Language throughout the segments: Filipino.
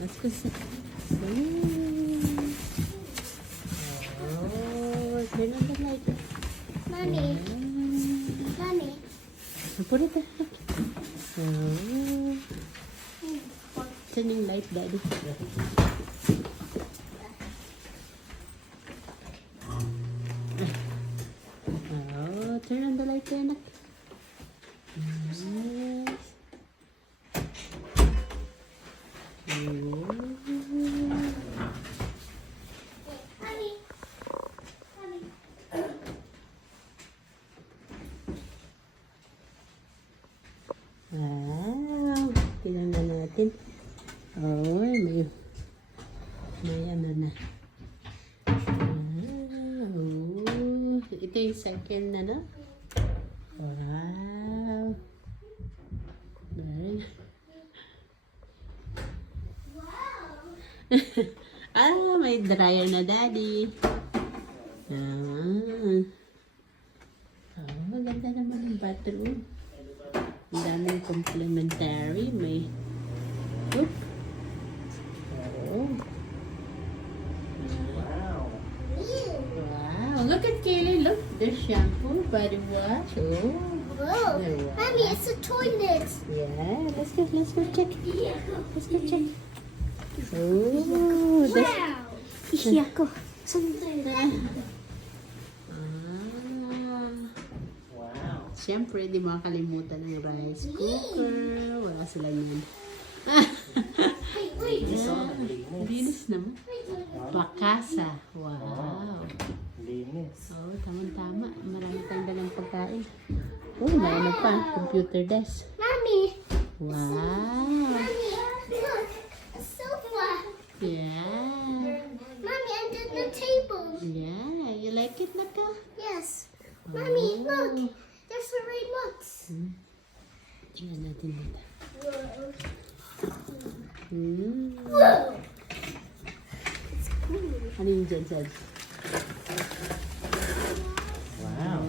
Let's go see. Oh, turn on the light. Mommy. Mommy. Put it there. Oh. Turning light, Daddy. Oh, turn on the light, anak. Yes. Mommy. Mommy. Wow. Tingnan natin. Oh, may ano na. Oh, ito yung second na, no? Wow. Very. Ah, may dryer na, Daddy. Ah. Oh, maganda naman yung bathroom. Ang daming complimentary. May hook. Oh. Wow. Look at Kaylee. Look. There's shampoo, body wash. Oh. Whoa. There, wow. Mommy, it's a toilet. Yeah. Let's go check. Yeah. Let's go check. Oh. That's, Wow. Iya ko. Siyempre, di makakalimutan ng rice cooker. Wala sila yan. Wait. Linis naman. Bakasa. Wow. Linis. Oh, tama-tama. Marami tayong dalang pagkain. Oh, may ano pa. Computer desk. Mommy. Wow. Mommy, look. A sofa. Yeah. Mommy, under the table. Yeah. You like it, Naka? Yes. Mommy, look. There's a remote. Tingnan natin dito. Whoa. Hmm. Ano yung dyan, Sad? Wow. Oh.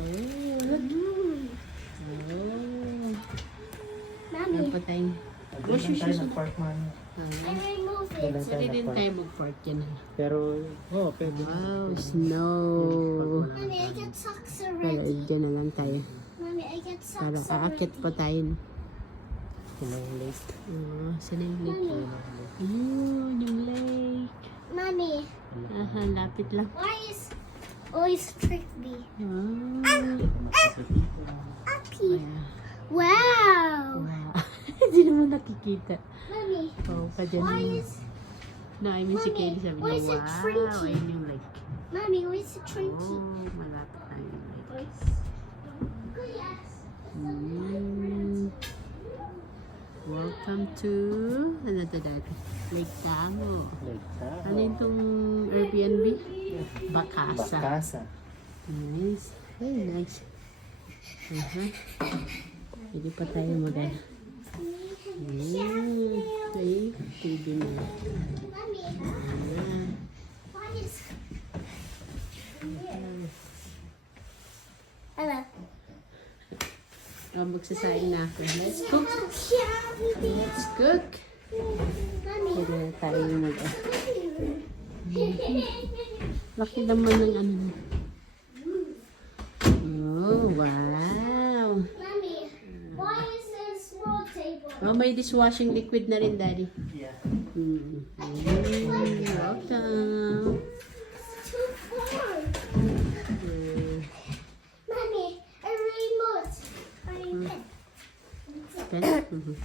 Mommy, Ano pa tayong... Doon lang tayo nag-park man. I remove Doon lang it. tayo Sorry din nag-park. tayo mag-park yan. Pero, pwede. Wow, snow. Mommy, I got socks Kaya already. dyan na lang tayo. Mommy, I got Para socks aakit already. pa tayo. Sino yung late? Saan yung lake? Mommy, Ayun, yung lake. Mommy, Aha, lapit lang. why is always trick me? Wow. Uppy. Kaya, Wow. wow. Hindi naman nakikita. Mommy, Oh, pa dyan why yung... is No, I mean si Mommy, Kelly sabi why niya, is it wow, shrinking? ayun yung lake. Mommy, where's the trinky? Oh, malapit tayo yung lake. Yes. Mm. Welcome to, ano to dati? Lake Tamo. Late ka. Ano yung tong Airbnb? Bakasa. Bakasa. Nice. Very nice. Hindi pa tayo mag-ano. Okay, TV na. Mommy, Ah. why is... Hello. Oh, magsasaing na ako. Let's cook. Let's cook. Mommy. Pwede na tayo mag Laki naman ng ano. Oh, wow. Mommy, why is there a small table? Oh, may dishwashing liquid na rin, Daddy. Yeah. Welcome. It's too far. Mm, Mommy, a remote. pen? Mhm.